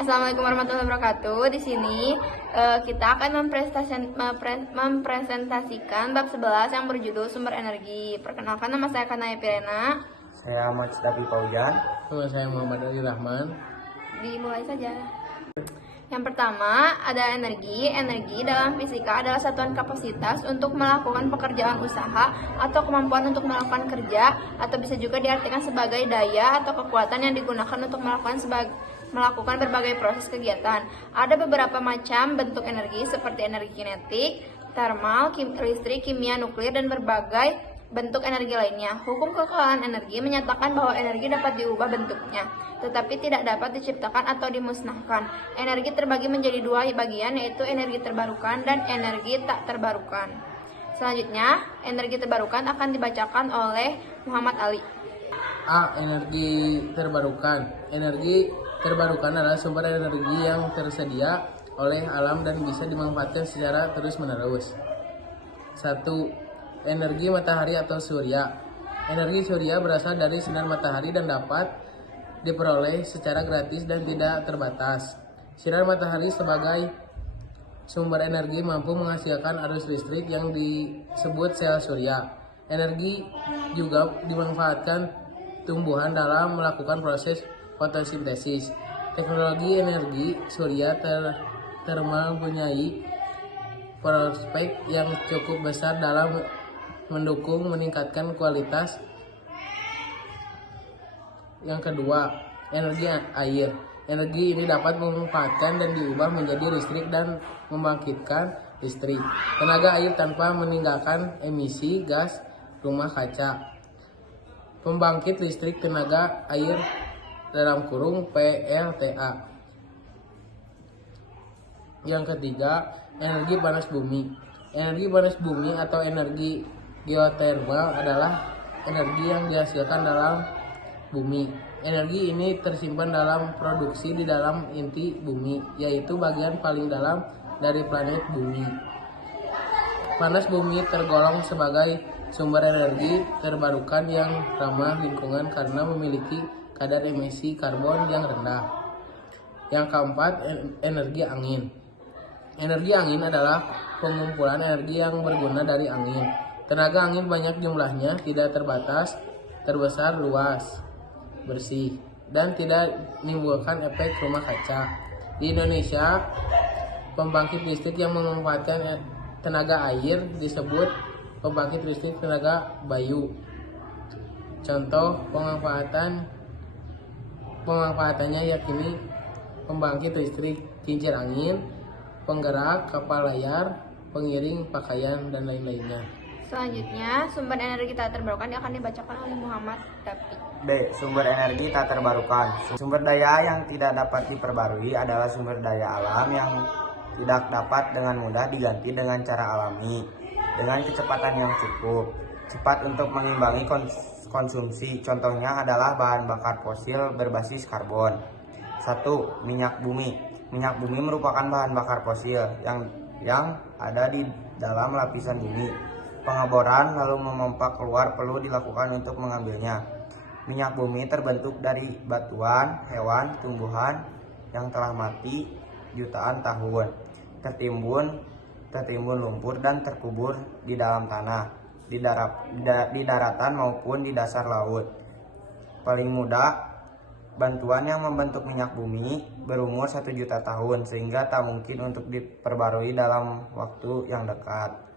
Assalamualaikum warahmatullahi wabarakatuh. Di sini kita akan mempresentasikan bab 11 yang berjudul sumber energi. Perkenalkan, nama saya Kanaya Pirena. Saya Ahmad Davi Paujan. Saya Muhammad Ali Rahman. Dimulai saja. Yang pertama, ada energi. Energi dalam fisika adalah satuan kapasitas untuk melakukan pekerjaan usaha atau kemampuan untuk melakukan kerja, atau bisa juga diartikan sebagai daya atau kekuatan yang digunakan untuk melakukan berbagai proses kegiatan. Ada beberapa macam bentuk energi seperti energi kinetik, termal, listrik, kimia, nuklir, dan berbagai bentuk energi lainnya. Hukum kekalahan energi menyatakan bahwa energi dapat diubah bentuknya, tetapi tidak dapat diciptakan atau dimusnahkan. Energi terbagi menjadi dua bagian, yaitu energi terbarukan dan energi tak terbarukan. Selanjutnya, energi terbarukan akan dibacakan oleh Muhammad Ali. A. Energi terbarukan. Energi terbarukan adalah sumber energi yang tersedia oleh alam dan bisa dimanfaatkan secara terus-menerus. 1. Energi matahari atau surya. Energi surya berasal dari sinar matahari dan dapat diperoleh secara gratis dan tidak terbatas. Sinar matahari sebagai sumber energi mampu menghasilkan arus listrik yang disebut sel surya. Energi juga dimanfaatkan tumbuhan dalam melakukan proses fotosintesis. Teknologi energi surya termal mempunyai prospek yang cukup besar dalam mendukung meningkatkan kualitas. Yang kedua, energi air. Energi ini dapat memanfaatkan dan diubah menjadi listrik dan membangkitkan listrik. Tenaga air tanpa meninggalkan emisi gas rumah kaca. Pembangkit listrik tenaga air (PLTA). Yang ketiga, energi panas bumi. Energi panas bumi atau energi geotermal adalah energi yang dihasilkan dalam bumi. Energi ini tersimpan dalam produksi di dalam inti bumi, yaitu bagian paling dalam dari planet bumi. Panas bumi tergolong sebagai sumber energi terbarukan yang ramah lingkungan karena memiliki kadar emisi karbon yang rendah. Yang keempat, energi angin. Energi angin adalah pengumpulan energi yang berguna dari angin. Tenaga angin banyak jumlahnya, tidak terbatas, terbesar, luas, bersih, dan tidak menimbulkan efek rumah kaca. Di Indonesia, pembangkit listrik yang memanfaatkan tenaga air disebut pembangkit listrik tenaga bayu. Contoh pemanfaatannya yakni pembangkit listrik kincir angin, penggerak kapal layar, pengiring pakaian, dan lain-lainnya. Selanjutnya, sumber energi tak terbarukan akan dibacakan oleh Muhammad Davi. B. Sumber energi tak terbarukan. Sumber daya yang tidak dapat diperbarui adalah sumber daya alam yang tidak dapat dengan mudah diganti dengan cara alami, dengan kecepatan yang cukup, cepat untuk mengimbangi konsumsi. Contohnya adalah bahan bakar fosil berbasis karbon. 1. Minyak bumi. Minyak bumi merupakan bahan bakar fosil yang ada di dalam lapisan bumi. Pengeboran lalu memompa keluar perlu dilakukan untuk mengambilnya. Minyak bumi terbentuk dari batuan, hewan, tumbuhan yang telah mati jutaan tahun, tertimbun lumpur dan terkubur di dalam tanah, di daratan maupun di dasar laut. Paling mudah, bantuan yang membentuk minyak bumi berumur 1 juta tahun, sehingga tak mungkin untuk diperbarui dalam waktu yang dekat.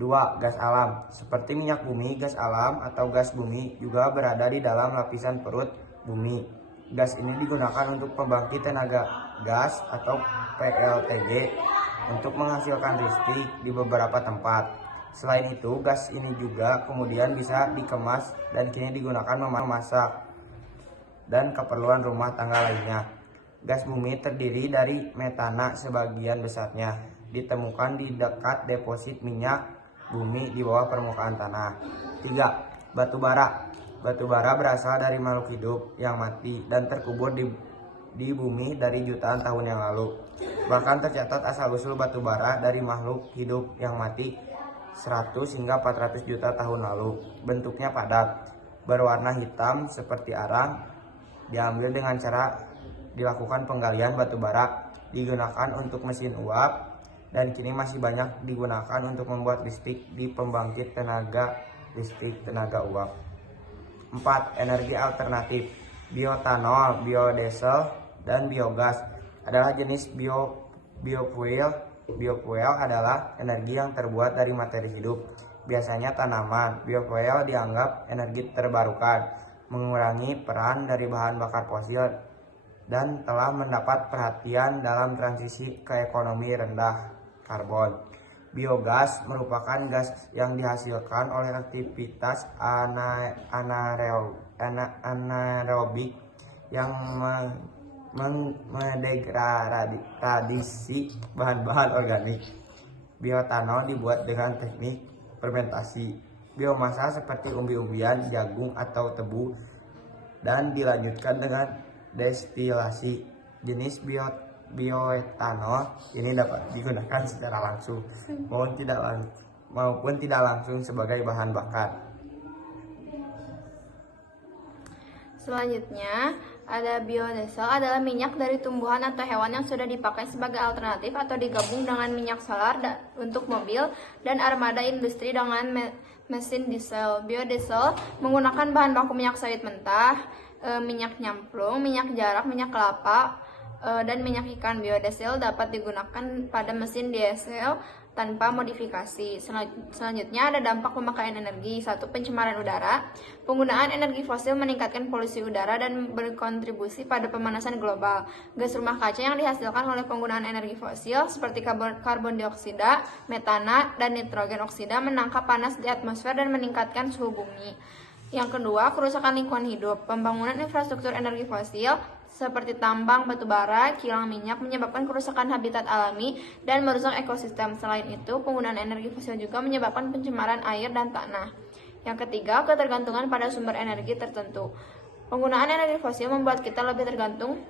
2. Gas alam. Seperti minyak bumi, gas alam atau gas bumi juga berada di dalam lapisan perut bumi. Gas ini digunakan untuk pembangkit tenaga gas atau PLTG untuk menghasilkan listrik di beberapa tempat. Selain itu, gas ini juga kemudian bisa dikemas dan kini digunakan memasak dan keperluan rumah tangga lainnya. Gas bumi terdiri dari metana sebagian besarnya, ditemukan di dekat deposit minyak bumi di bawah permukaan tanah. 3. Batu bara. Batu bara berasal dari makhluk hidup yang mati dan terkubur di bumi dari jutaan tahun yang lalu. Bahkan tercatat asal-usul batu bara dari makhluk hidup yang mati 100 hingga 400 juta tahun lalu. Bentuknya padat, berwarna hitam seperti arang, diambil dengan cara dilakukan penggalian batu bara, digunakan untuk mesin uap, dan kini masih banyak digunakan untuk membuat listrik di pembangkit tenaga listrik tenaga uap. 4. Energi alternatif. Bioetanol, biodiesel, dan biogas adalah jenis biofuel. Biofuel adalah energi yang terbuat dari materi hidup, biasanya tanaman. Biofuel dianggap energi terbarukan, mengurangi peran dari bahan bakar fosil, dan telah mendapat perhatian dalam transisi ke ekonomi rendah karbon. Biogas merupakan gas yang dihasilkan oleh aktivitas anaerobik yang mendegradasi bahan-bahan organik. Bioetanol dibuat dengan teknik fermentasi biomasa seperti umbi-umbian, jagung, atau tebu, dan dilanjutkan dengan destilasi. Jenis bioetanol ini dapat digunakan secara langsung maupun tidak langsung sebagai bahan bakar. Selanjutnya, ada biodiesel adalah minyak dari tumbuhan atau hewan yang sudah dipakai sebagai alternatif atau digabung dengan minyak solar untuk mobil dan armada industri dengan mesin diesel. Biodiesel menggunakan bahan baku minyak sawit mentah, minyak nyamplung, minyak jarak, minyak kelapa, dan minyak ikan. Biodiesel dapat digunakan pada mesin diesel tanpa modifikasi. Selanjutnya ada dampak pemakaian energi. 1. Pencemaran udara. Penggunaan energi fosil meningkatkan polusi udara dan berkontribusi pada pemanasan global. Gas rumah kaca yang dihasilkan oleh penggunaan energi fosil seperti karbon dioksida, metana, dan nitrogen oksida menangkap panas di atmosfer dan meningkatkan suhu bumi. Yang kedua, kerusakan lingkungan hidup. Pembangunan infrastruktur energi fosil seperti tambang batu bara, kilang minyak menyebabkan kerusakan habitat alami dan merusak ekosistem. Selain itu, penggunaan energi fosil juga menyebabkan pencemaran air dan tanah. Yang ketiga, ketergantungan pada sumber energi tertentu. Penggunaan energi fosil membuat kita lebih tergantung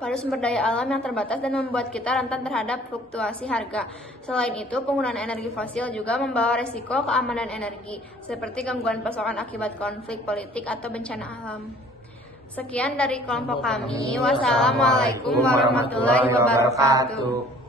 pada sumber daya alam yang terbatas dan membuat kita rentan terhadap fluktuasi harga. Selain itu, penggunaan energi fosil juga membawa resiko keamanan energi, seperti gangguan pasokan akibat konflik politik atau bencana alam. Sekian dari kelompok kami. Wassalamualaikum warahmatullahi wabarakatuh.